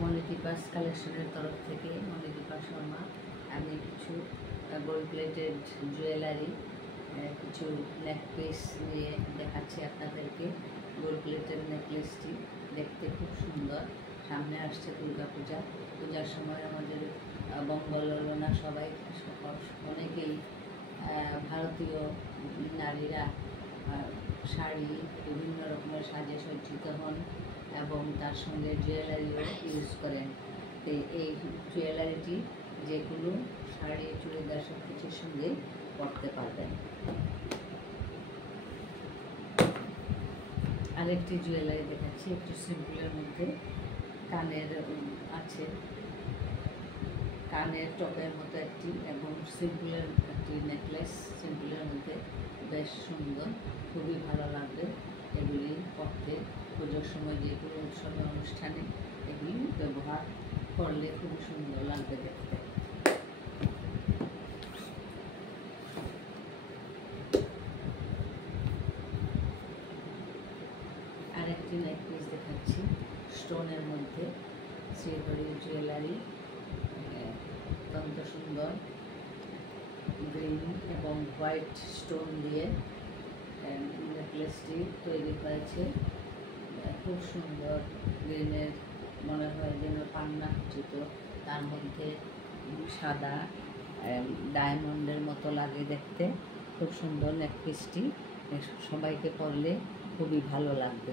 মনিদীপাস কালেকশনের তরফ থেকে মনিদীপা শর্মা আমি কিছু গোল্ড প্লেটেড জুয়েলারি কিছু নেকপিস নিয়ে দেখাচ্ছি আপনাদেরকে। গোল্ড প্লেটেড নেকলেসটি দেখতে খুব সুন্দর। সামনে আসছে দুর্গাপূজা, পূজার সময় আমাদের বঙ্গলনা সবাই অনেকেই ভারতীয় নারীরা শাড়ি বিভিন্ন রকমের সাজে সজ্জিত হন এবং তার সঙ্গে জুয়েলারিও ইউজ করেন। এই জুয়েলারিটি যে কোনো শাড়ি চুড়িদার সব কিছুর সঙ্গে পরতে পারবেন। আরেকটি জুয়েলারি দেখাচ্ছি, একটু সিম্পলের মধ্যে কানের আছে, কানের টপের মতো একটি এবং সিম্পলের একটি নেকলেস, সিম্পলের মধ্যে বেশ সুন্দর, খুবই ভালো লাগবে এগুলি পরতে। পুজোর সময় যে কোনো উৎসবে অনুষ্ঠানে এগুলি ব্যবহার করলে খুবই সুন্দর লাগবে দেখতে। আরেকটি নেকলেস দেখাচ্ছি স্টোনের মধ্যে, শ্রীহরি জুয়েলারি, অত্যন্ত সুন্দর গ্রিন এবং হোয়াইট স্টোন দিয়ে নেকলেসটি তৈরি হয়েছে। খুব সুন্দর গ্রিনের, মনে হয় যেন পান্না খচিত, তার মধ্যে সাদা ডায়মন্ডের মতো লাগে দেখতে। খুব সুন্দর নেকপিসটি, সবাইকে পরলে খুবই ভালো লাগবে।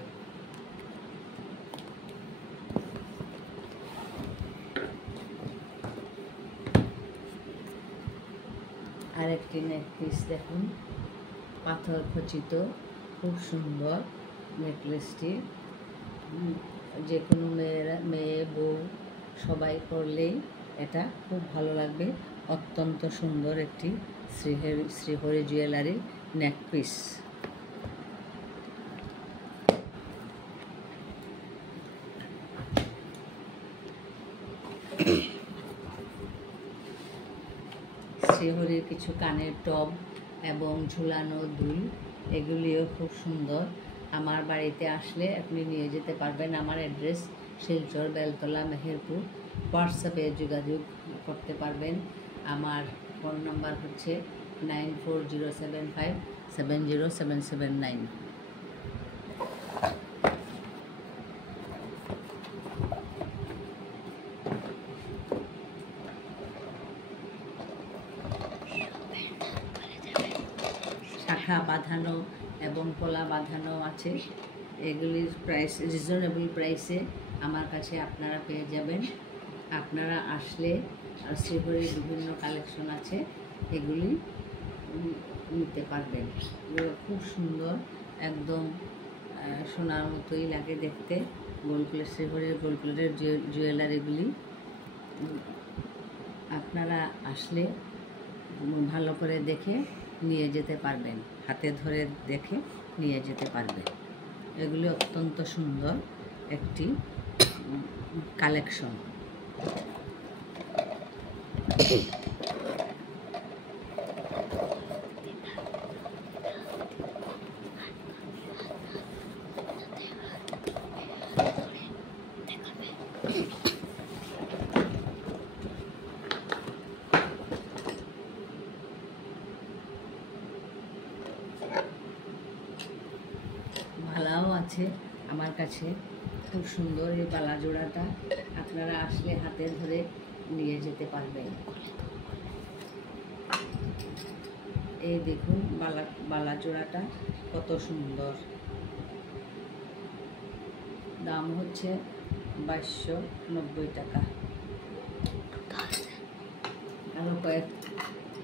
আরেকটি নেকপিস দেখুন, পাথর খচিত, খুব সুন্দর নেকলেসটি। যে কোনো মেয়ে বউ সবাই পরলেই এটা খুব ভালো লাগবে। অত্যন্ত সুন্দর একটি শ্রীহরি জুয়েলারি নেকপিস। শ্রীহরির কিছু কানের টব এবং ঝুলানো দুল, এগুলিও খুব সুন্দর। আমার বাড়িতে আসলে আপনি নিয়ে যেতে পারবেন। আমার অ্যাড্রেস শিলচর, বেলতলা, মেহেরপুর। হোয়াটসঅ্যাপে যোগাযোগ করতে পারবেন। আমার ফোন নাম্বার হচ্ছে 9407570779। শাখা বাঁধানো এবং পলা বাঁধানো আছে। এগুলির প্রাইস রিজনেবল প্রাইসে আমার কাছে আপনারা পেয়ে যাবেন। আপনারা আসলে শ্রীহরির বিভিন্ন কালেকশন আছে, এগুলি নিতে পারবেন। খুব সুন্দর, একদম সোনার মতোই লাগে দেখতে। গোল্ড প্লেট, শ্রীহরির গোল্ড প্লেটের জুয়েলারিগুলি আপনারা আসলে ভালো করে দেখে নিয়ে যেতে পারবেন, হাতে ধরে দেখে নিয়ে যেতে পারবেন। এগুলি অত্যন্ত সুন্দর একটি কালেকশন। বালাও আছে আমার কাছে, খুব সুন্দর এই বালা জোড়াটা। আপনারা আসলে হাতে ধরে নিয়ে যেতে পারবেন। এই দেখুন বালা জোড়াটা কত সুন্দর। দাম হচ্ছে 2290 টাকা। আরও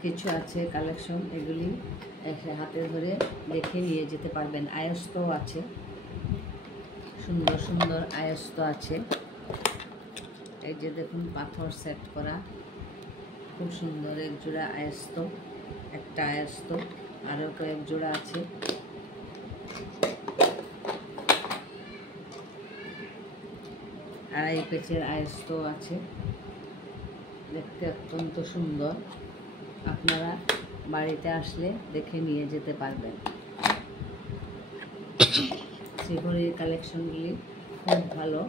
কিছু আছে কালেকশন, এগুলি হাতে ধরে দেখে নিয়ে যেতে পারবেন। আয়স্ত আছে, সুন্দর সুন্দর আয়স্ত আছে। এই যে দেখুন পাথর সেট করা, খুব সুন্দর এক জোড়া আয়স্ত, একটা আয়স্ত, আরও কয়েক জোড়া আছে। আড়াই পেচের আয়স্ত আছে, দেখতে অত্যন্ত সুন্দর। আপনারা বাড়িতে আসলে দেখে নিয়ে যেতে পারবেন। শ্রীহরির কালেকশনগুলি খুব ভালো।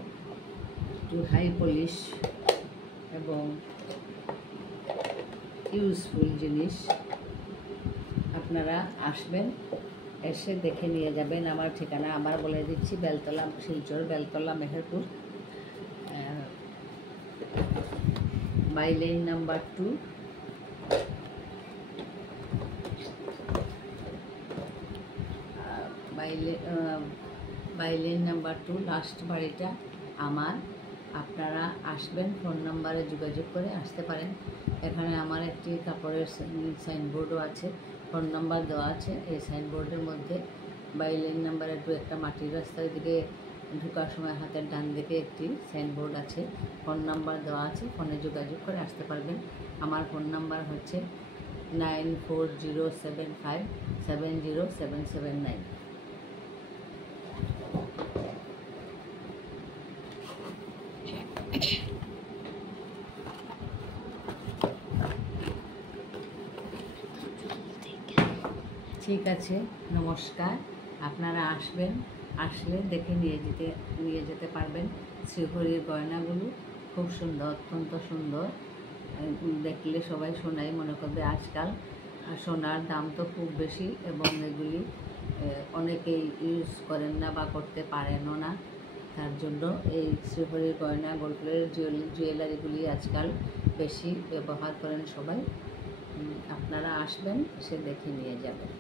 একটু হাই পলিশ এবং ইউজফুল জিনিস। আপনারা আসবেন, এসে দেখে নিয়ে যাবেন। আমার ঠিকানা আবার বলে দিচ্ছি, Beltala, Silchar Beltala, Meherpur, bylane number 2। Bylane number 2 last বাড়িটা আমার। আপনারা আসবেন, ফোন নাম্বারে যোগাযোগ করে আসতে পারেন। এখানে আমার একটি কাপড়ের সাইনবোর্ডও আছে, ফোন নাম্বার দেওয়া আছে। এই সাইনবোর্ডের মধ্যে বাই লেন নাম্বারে 2 একটা মাটির রাস্তার দিকে ঢোকার সময় হাতের ডান দিকে একটি সাইনবোর্ড আছে, ফোন নাম্বার দেওয়া আছে। ফোনে যোগাযোগ করে আসতে পারবেন। আমার ফোন নাম্বার হচ্ছে 9407570779। ঠিক আছে, নমস্কার। আপনারা আসবেন, আসলে দেখে নিয়ে যেতে পারবেন। শ্রীহরির গয়নাগুলো খুব সুন্দর, অত্যন্ত সুন্দর। দেখলে সবাই সোনাই মনে করবে। আজকাল সোনার দাম তো খুব বেশি এবং এগুলি অনেকেই ইউজ করেন না বা করতে পারেনও না। তার জন্য এই শ্রীহরির গয়না, গোল্ড প্লেটেড জুয়েলারিগুলি আজকাল বেশি ব্যবহার করেন সবাই। আপনারা আসবেন, এসে দেখে নিয়ে যাবেন।